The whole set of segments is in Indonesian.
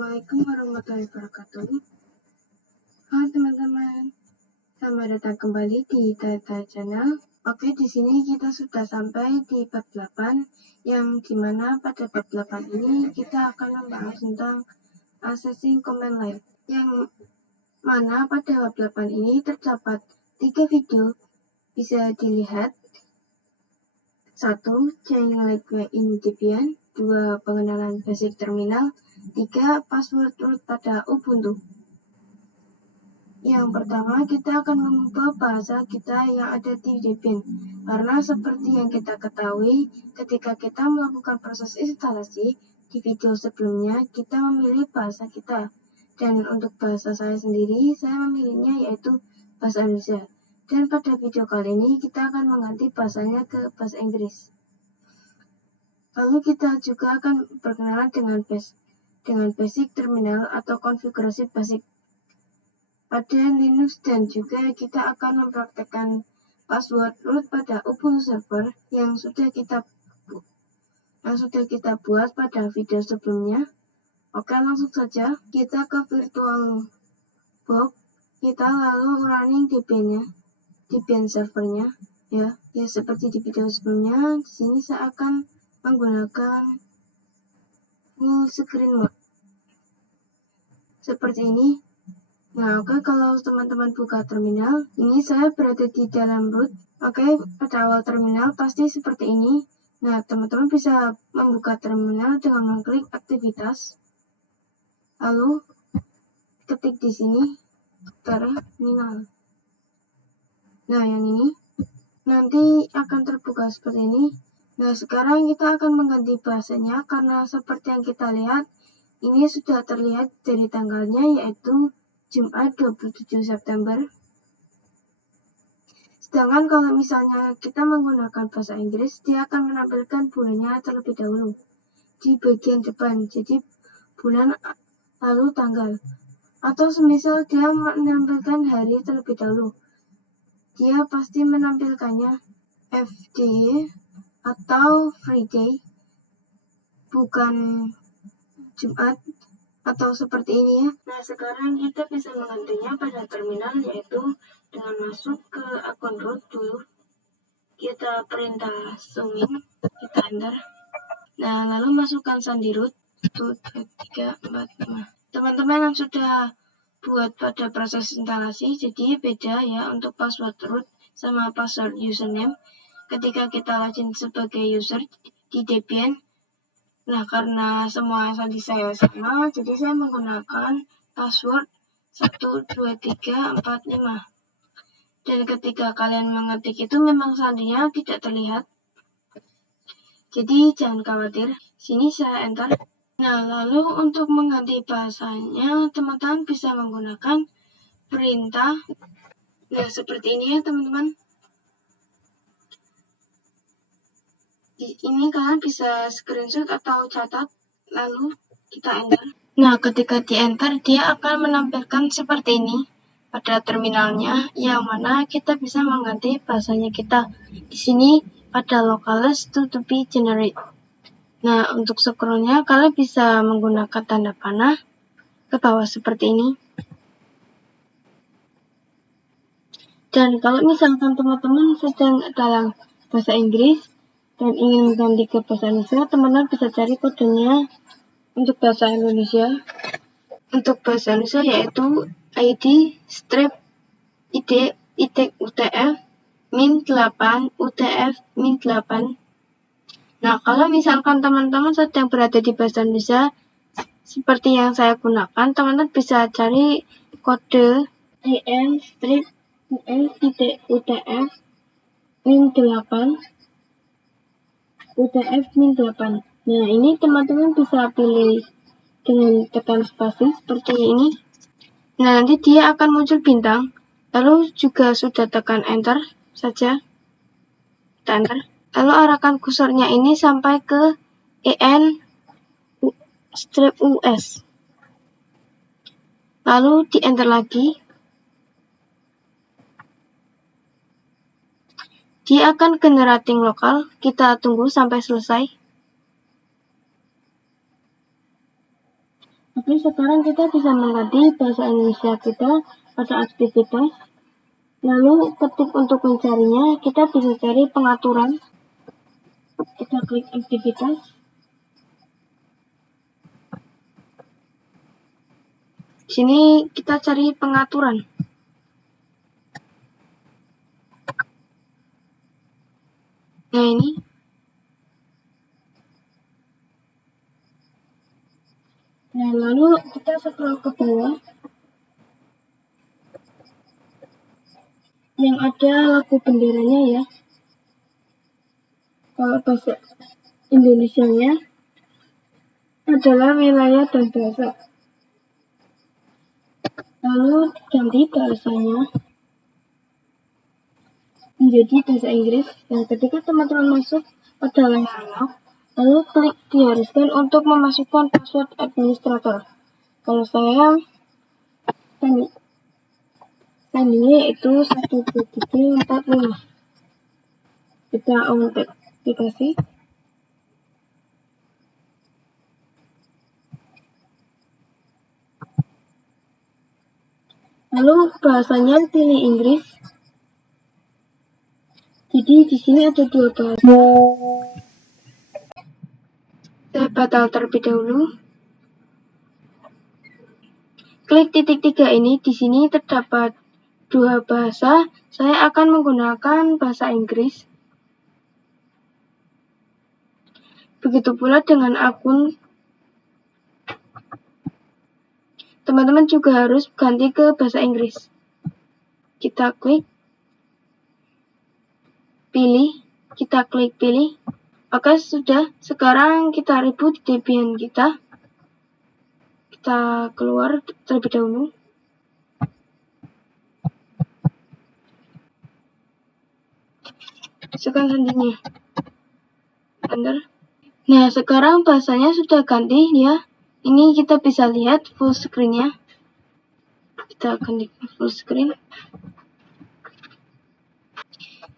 Assalamualaikum warahmatullahi wabarakatuh. Halo teman-teman, selamat datang kembali di Tata Channel. Oke, di sini kita sudah sampai di bab 8, yang dimana pada bab 8 ini kita akan membahas tentang accessing command line, yang mana pada bab 8 ini terdapat 3 video bisa dilihat. 1. Chain Gateway in Debian. 2. Pengenalan basic terminal. 3. Password root pada Ubuntu. Yang pertama, kita akan mengubah bahasa kita yang ada di Debian. Karena seperti yang kita ketahui, ketika kita melakukan proses instalasi, di video sebelumnya kita memilih bahasa kita. Dan untuk bahasa saya sendiri, saya memilihnya yaitu bahasa Indonesia. Dan pada video kali ini, kita akan mengganti bahasanya ke bahasa Inggris. Lalu kita juga akan berkenalan dengan basic terminal atau konfigurasi basic pada Linux, dan juga kita akan mempraktekkan password root pada Ubuntu server yang sudah kita buat pada video sebelumnya. Oke, langsung saja kita ke VirtualBox, kita lalu running Debian servernya ya seperti di video sebelumnya. Di sini saya akan menggunakan full screen mode seperti ini. Nah, oke, kalau teman-teman buka terminal, ini saya berada di dalam root. Oke, pada awal terminal pasti seperti ini. Nah, teman-teman bisa membuka terminal dengan mengklik aktivitas, lalu ketik di sini terminal. Nah, yang ini nanti akan terbuka seperti ini. Nah, sekarang kita akan mengganti bahasanya karena seperti yang kita lihat, ini sudah terlihat dari tanggalnya yaitu Jumat 27 September. Sedangkan kalau misalnya kita menggunakan bahasa Inggris, dia akan menampilkan bulannya terlebih dahulu di bagian depan, jadi bulan lalu tanggal. Atau semisal dia menampilkan hari terlebih dahulu, dia pasti menampilkannya FD atau Friday, bukan Jumat atau seperti ini ya. Nah, sekarang kita bisa menggantinya pada terminal, yaitu dengan masuk ke akun root dulu. Kita perintah zooming, kita enter. Nah, lalu masukkan sandi root 1, 2, 3, 4, 5. Teman-teman yang sudah buat pada proses instalasi, jadi beda ya untuk password root sama password username ketika kita login sebagai user di Debian. Nah, karena semua sandi saya sama, jadi saya menggunakan password 1, 2, 3, 4, 5. Dan ketika kalian mengetik itu memang sandinya tidak terlihat. Jadi jangan khawatir, sini saya enter. Nah, lalu untuk mengganti bahasanya, teman-teman bisa menggunakan perintah. Nah, seperti ini ya teman-teman. Di ini kalian bisa screenshot atau catat, lalu kita enter. Nah, ketika di enter, dia akan menampilkan seperti ini pada terminalnya, yang mana kita bisa mengganti bahasanya kita. Di sini pada localhost to be generate. Nah, untuk scrollnya kalian bisa menggunakan tanda panah ke bawah seperti ini. Dan kalau misalkan teman-teman sedang dalam bahasa Inggris dan ingin mengganti ke bahasa Indonesia, teman-teman bisa cari kodenya untuk bahasa Indonesia. Untuk bahasa Indonesia yaitu ID strip ID ITEK UTF min 8 UTF min 8. Nah, kalau misalkan teman-teman sedang berada di bahasa Indonesia seperti yang saya gunakan, teman-teman bisa cari kode IN strip UN UTF min 8 UTF min 8. Nah, ini teman-teman bisa pilih dengan tekan spasi seperti ini. Nah, nanti dia akan muncul bintang. Lalu juga sudah tekan enter saja. Kita enter. Lalu arahkan kursornya ini sampai ke EN strip US. Lalu di enter lagi. Dia akan generating lokal. Kita tunggu sampai selesai. Tapi sekarang kita bisa mengganti bahasa Indonesia kita pada aktivitas. Lalu ketik untuk mencarinya, kita bisa cari pengaturan. Kita klik aktivitas. Sini kita cari pengaturan. Nah ini. Nah lalu kita scroll ke bawah. Yang ada lagu benderanya ya. Kalau bahasa Indonesianya adalah wilayah dan bahasa. Lalu ganti bahasanya menjadi bahasa Inggris. Dan ketika teman-teman masuk pada layar lock, lalu klik diharuskan untuk memasukkan password administrator. Kalau saya standingnya itu 12345. Kita autentikasi. Lalu bahasanya pilih Inggris. Jadi di sini ada dua bahasa. Saya batal terlebih dahulu. Klik titik 3 ini. Di sini terdapat dua bahasa. Saya akan menggunakan bahasa Inggris. Begitu pula dengan akun. Teman-teman juga harus ganti ke bahasa Inggris. Kita klik pilih, kita klik pilih. Oke, sudah. Sekarang kita reboot Debian kita. Kita keluar terlebih dahulu. Sekarang selanjutnya. Enter. Nah, sekarang bahasanya sudah ganti ya. Ini kita bisa lihat full screen-nya. Kita ganti full screen.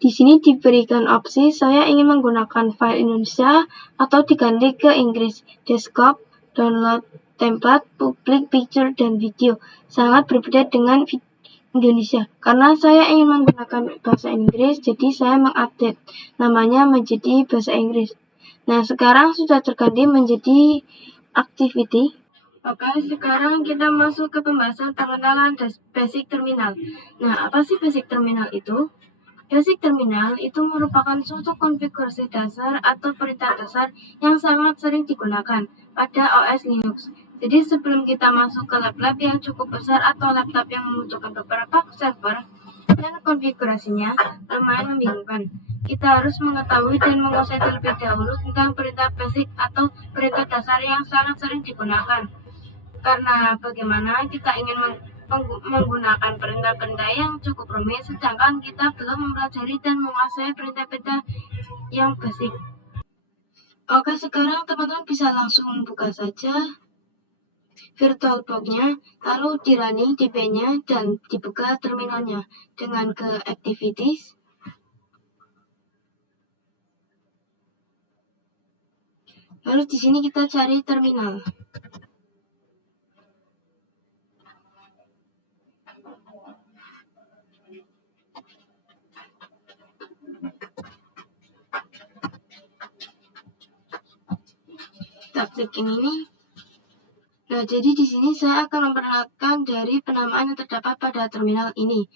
Di sini diberikan opsi saya ingin menggunakan file Indonesia atau diganti ke Inggris. Desktop, download template, public picture, dan video. Sangat berbeda dengan Indonesia. Karena saya ingin menggunakan bahasa Inggris, jadi saya mengupdate namanya menjadi bahasa Inggris. Nah, sekarang sudah terganti menjadi activity. Oke, sekarang kita masuk ke pembahasan pengenalan basic terminal. Nah, apa sih basic terminal itu? Basic terminal itu merupakan suatu konfigurasi dasar atau perintah dasar yang sangat sering digunakan pada OS Linux. Jadi sebelum kita masuk ke lab-lab yang cukup besar atau laptop yang membutuhkan beberapa server dan konfigurasinya lumayan membingungkan. Kita harus mengetahui dan menguasai terlebih dahulu tentang perintah basic atau perintah dasar yang sangat sering digunakan. Karena bagaimana kita ingin menggunakan perintah-perintah yang cukup rumit, sedangkan kita belum mempelajari dan menguasai perintah-perintah yang basic. Oke, sekarang teman-teman bisa langsung buka saja VirtualBox-nya, lalu dirunning Debian-nya dan dibuka terminalnya dengan ke Activities. Lalu di sini kita cari terminal. Kita klik ini. Nah, jadi di sini saya akan memperlihatkan dari penamaan yang terdapat pada terminal ini.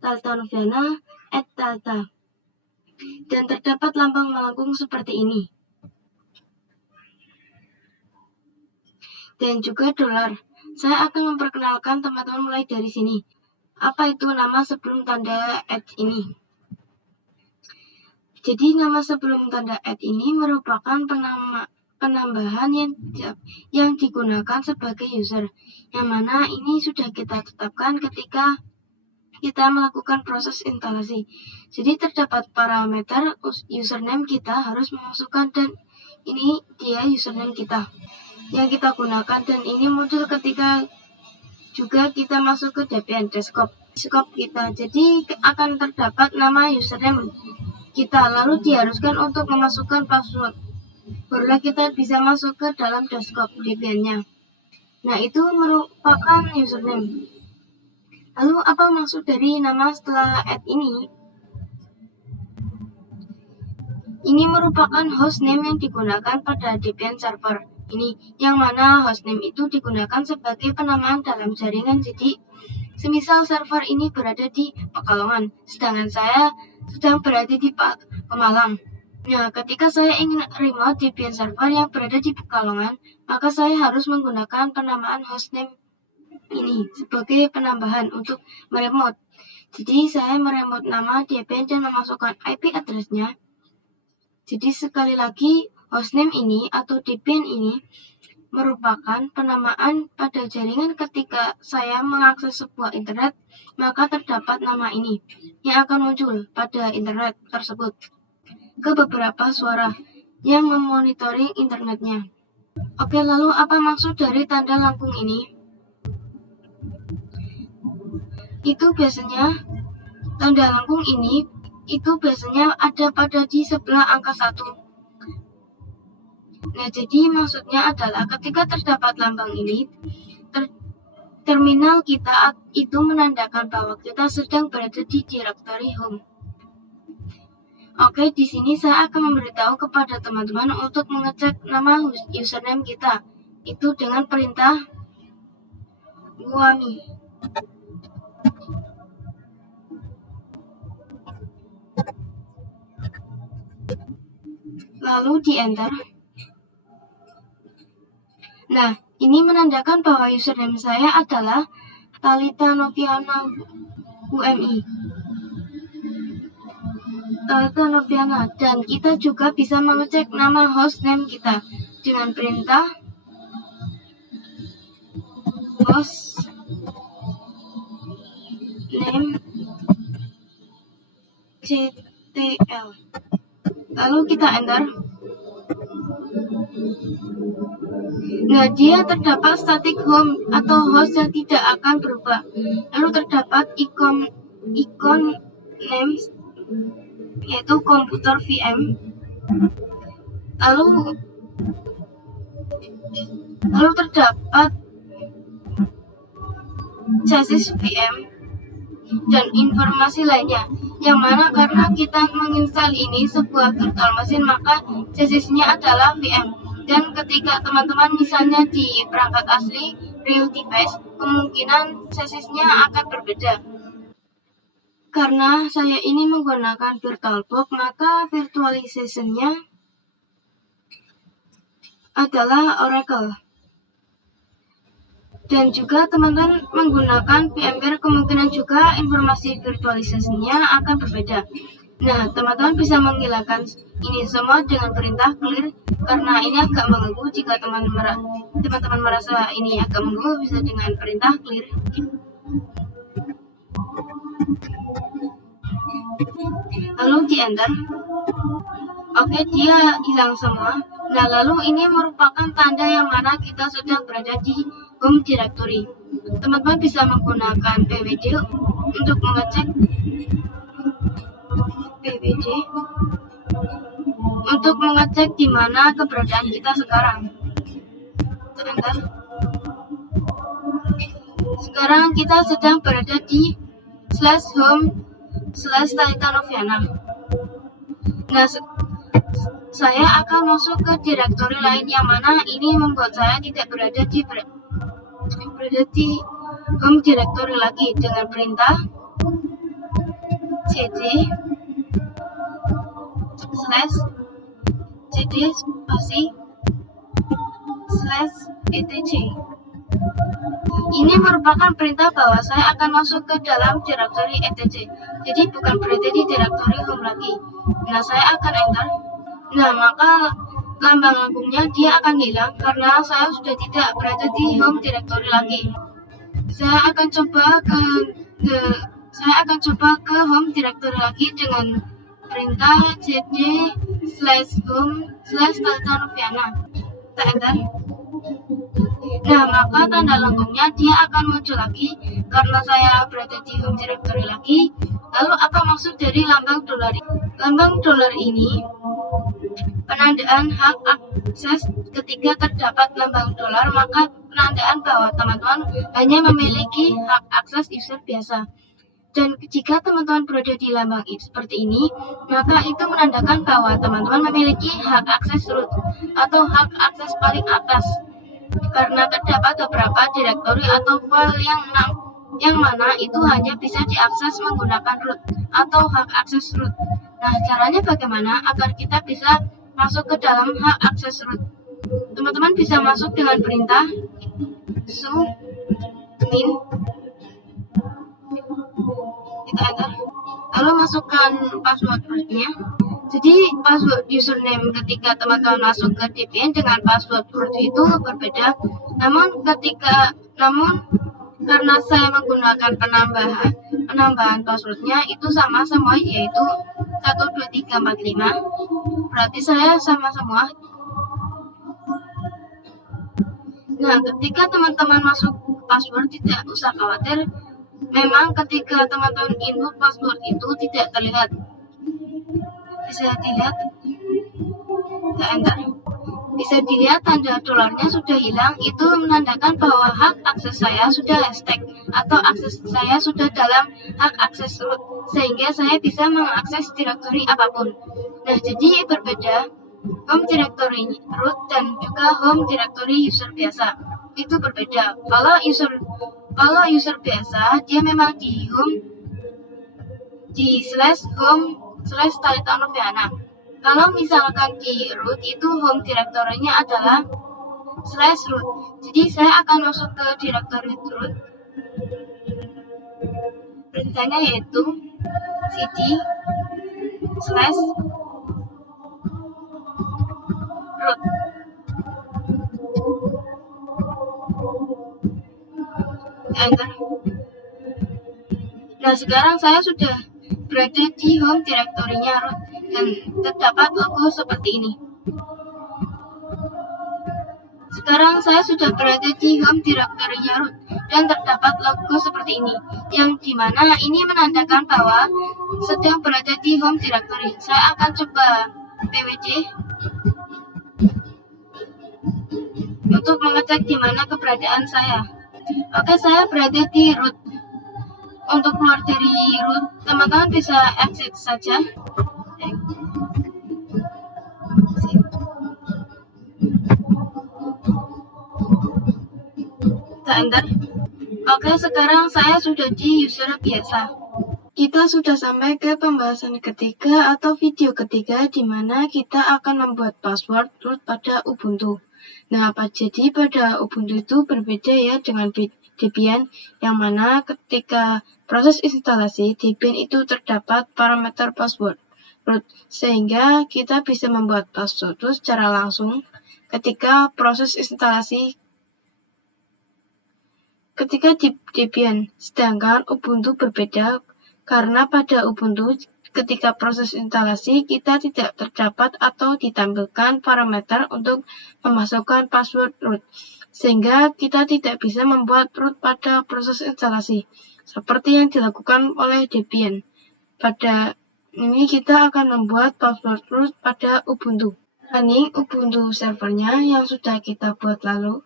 Talta Noviana @talta. Dan terdapat lambang melengkung seperti ini. Dan juga dolar. Saya akan memperkenalkan teman-teman mulai dari sini. Apa itu nama sebelum tanda @ ini? Jadi nama sebelum tanda @ ini merupakan penambahan yang digunakan sebagai user, yang mana ini sudah kita tetapkan ketika kita melakukan proses instalasi. Jadi terdapat parameter username kita harus memasukkan, dan ini dia username kita yang kita gunakan, dan ini muncul ketika juga kita masuk ke Debian desktop kita. Jadi akan terdapat nama username kita, lalu diharuskan untuk memasukkan password. Barulah kita bisa masuk ke dalam desktop Debian-nya. Nah, itu merupakan username. Lalu apa maksud dari nama setelah @ini? Ini merupakan hostname yang digunakan pada Debian server. Ini yang mana hostname itu digunakan sebagai penamaan dalam jaringan. Jadi, semisal server ini berada di Pekalongan, sedangkan saya sedang berada di Pemalang. Nah, ketika saya ingin remote Debian server yang berada di Pekalongan, maka saya harus menggunakan penamaan hostname ini sebagai penambahan untuk meremote. Jadi saya meremote nama Debian dan memasukkan IP address-nya. Jadi sekali lagi, hostname ini atau Debian ini merupakan penamaan pada jaringan. Ketika saya mengakses sebuah internet, maka terdapat nama ini yang akan muncul pada internet tersebut ke beberapa suara yang memonitoring internetnya. Oke, lalu apa maksud dari tanda lengkung ini? Itu biasanya tanda lengkung ini itu biasanya ada pada di sebelah angka 1. Nah, jadi maksudnya adalah ketika terdapat lambang ini, terminal kita itu menandakan bahwa kita sedang berada di directory home. Oke, di sini saya akan memberitahu kepada teman-teman untuk mengecek nama username kita itu dengan perintah guami. Lalu di enter. Nah, ini menandakan bahwa username saya adalah Talita Noviana UMI. Talita Noviana, dan kita juga bisa mengecek nama hostname kita dengan perintah hostname ctl. Lalu kita enter. Nah, dia terdapat static home atau host yang tidak akan berubah. Lalu terdapat ikon name yaitu komputer VM. Lalu terdapat chassis VM dan informasi lainnya. Yang mana karena kita menginstal ini sebuah virtual machine, maka chassisnya adalah VM. Dan ketika teman-teman misalnya di perangkat asli real device, kemungkinan chassisnya akan berbeda. Karena saya ini menggunakan VirtualBox, maka virtualization-nya adalah Oracle. Dan juga teman-teman menggunakan VMware, kemungkinan juga informasi virtualisasinya akan berbeda. Nah, teman-teman bisa menghilangkan ini semua dengan perintah clear, karena ini agak mengganggu. Jika teman-teman merasa ini agak mengganggu, bisa dengan perintah clear. Lalu di enter. Oke, dia hilang semua. Nah, lalu ini merupakan tanda yang mana kita sudah berada di home directory. Teman-teman bisa menggunakan pwd untuk mengecek di mana keberadaan kita sekarang. Enter. Sekarang kita sedang berada di /home/Talita Noviana. Nah, saya akan masuk ke direktori lain yang mana ini membuat saya tidak berada di home directory lagi dengan perintah cd/cd /etc. Ini merupakan perintah bahwa saya akan masuk ke dalam directory etc. Jadi bukan berada di directory home lagi. Nah, saya akan enter. Nah, maka lambang lambungnya dia akan hilang karena saya sudah tidak berada di home directory lagi. Saya akan coba ke home directory lagi dengan perintah cd/home/Talita Noviana. Kita enter. Nah, maka tanda lengkungnya dia akan muncul lagi karena saya berada di home directory lagi. Lalu apa maksud dari lambang dolar? Lambang dolar ini penandaan hak akses ketika terdapat lambang dolar, maka penandaan bahwa teman-teman hanya memiliki hak akses user biasa. Dan jika teman-teman berada di lambang seperti ini, maka itu menandakan bahwa teman-teman memiliki hak akses root atau hak akses paling atas. Karena terdapat beberapa direktori atau file yang mana itu hanya bisa diakses menggunakan root atau hak akses root. Nah, caranya bagaimana agar kita bisa masuk ke dalam hak akses root? Teman-teman bisa masuk dengan perintah su min, kita enter, lalu masukkan password rootnya. Jadi password username ketika teman-teman masuk ke DPN dengan password root itu berbeda. Namun karena saya menggunakan penambahan passwordnya itu sama semua, yaitu 12345. Berarti saya sama semua. Nah, ketika teman-teman masuk password tidak usah khawatir. Memang ketika teman-teman input password itu tidak terlihat. Bisa dilihat, kita enter. Bisa dilihat tanda dolarnya sudah hilang, itu menandakan bahwa hak akses saya sudah hashtag atau akses saya sudah dalam hak akses root, sehingga saya bisa mengakses direktori apapun. Nah, jadi berbeda home directory root dan juga home directory user biasa. Itu berbeda. Kalau user biasa dia memang di /home/Talita Noviana. Kalau misalkan di root itu home direktorinya adalah /root. Jadi saya akan masuk ke direktori root. Perintahnya yaitu cd /root. Enter. Nah, sekarang saya sudah berada di home direktorinya root dan terdapat logo seperti ini. Sekarang saya sudah berada di home directory-nya root dan terdapat logo seperti ini, yang dimana ini menandakan bahwa sedang berada di home directory. Saya akan coba pwd untuk mengecek di mana keberadaan saya. Oke, saya berada di root. Untuk keluar dari root, teman-teman bisa exit saja. Enter. Oke, sekarang saya sudah di user biasa. Kita sudah sampai ke pembahasan ketiga atau video ketiga di mana kita akan membuat password root pada Ubuntu. Nah, jadi pada Ubuntu itu berbeda ya dengan Debian, yang mana ketika proses instalasi Debian itu terdapat parameter password root, sehingga kita bisa membuat password root secara langsung ketika proses instalasi ketika di Debian. Sedangkan Ubuntu berbeda karena pada Ubuntu ketika proses instalasi kita tidak terdapat atau ditampilkan parameter untuk memasukkan password root, sehingga kita tidak bisa membuat root pada proses instalasi seperti yang dilakukan oleh Debian. Pada ini kita akan membuat password root pada Ubuntu. Ini Ubuntu servernya yang sudah kita buat lalu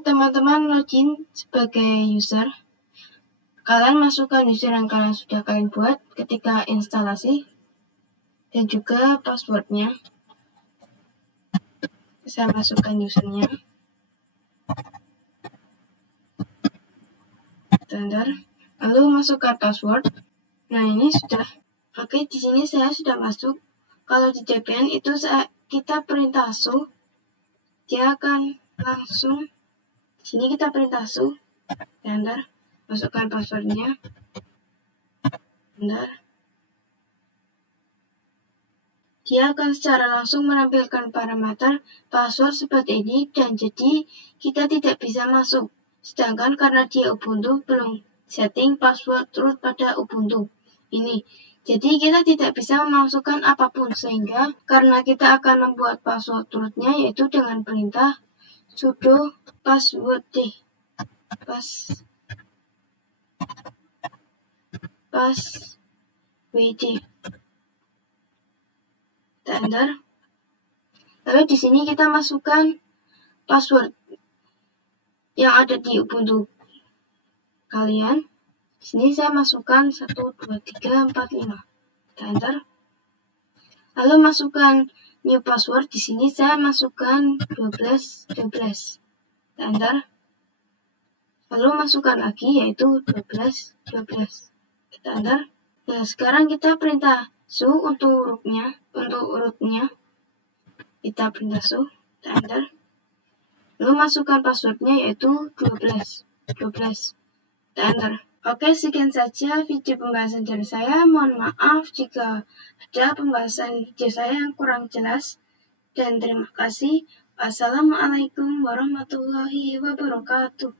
teman-teman login sebagai user. Kalian masukkan user yang sudah kalian buat ketika instalasi dan juga passwordnya. Saya masukkan usernya. Enter. Lalu masukkan password. Nah, ini sudah. Oke, di sini saya sudah masuk. Kalau di Debian itu kita perintah su, dia akan langsung. Di sini kita perintah su. Enter. Masukkan passwordnya. Enter. Dia akan secara langsung menampilkan parameter password seperti ini, dan jadi kita tidak bisa masuk. Sedangkan karena dia Ubuntu belum setting password root pada Ubuntu ini, jadi kita tidak bisa memasukkan apapun, sehingga karena kita akan membuat password rootnya yaitu dengan perintah sudo passwd passwd. Enter. Lalu di sini kita masukkan password yang ada di Ubuntu kalian. Di sini saya masukkan 12345. Kita enter. Lalu masukkan new password. Di sini saya masukkan 1212. Kita enter. Lalu masukkan lagi yaitu 1212. Kita enter. Nah, sekarang kita perintah su untuk rootnya. Kita perintah su. Kita enter. Lalu masukkan passwordnya yaitu 12. Kita enter. Oke, sekian saja video pembahasan dari saya. Mohon maaf jika ada pembahasan video saya yang kurang jelas. Dan terima kasih. Wassalamualaikum warahmatullahi wabarakatuh.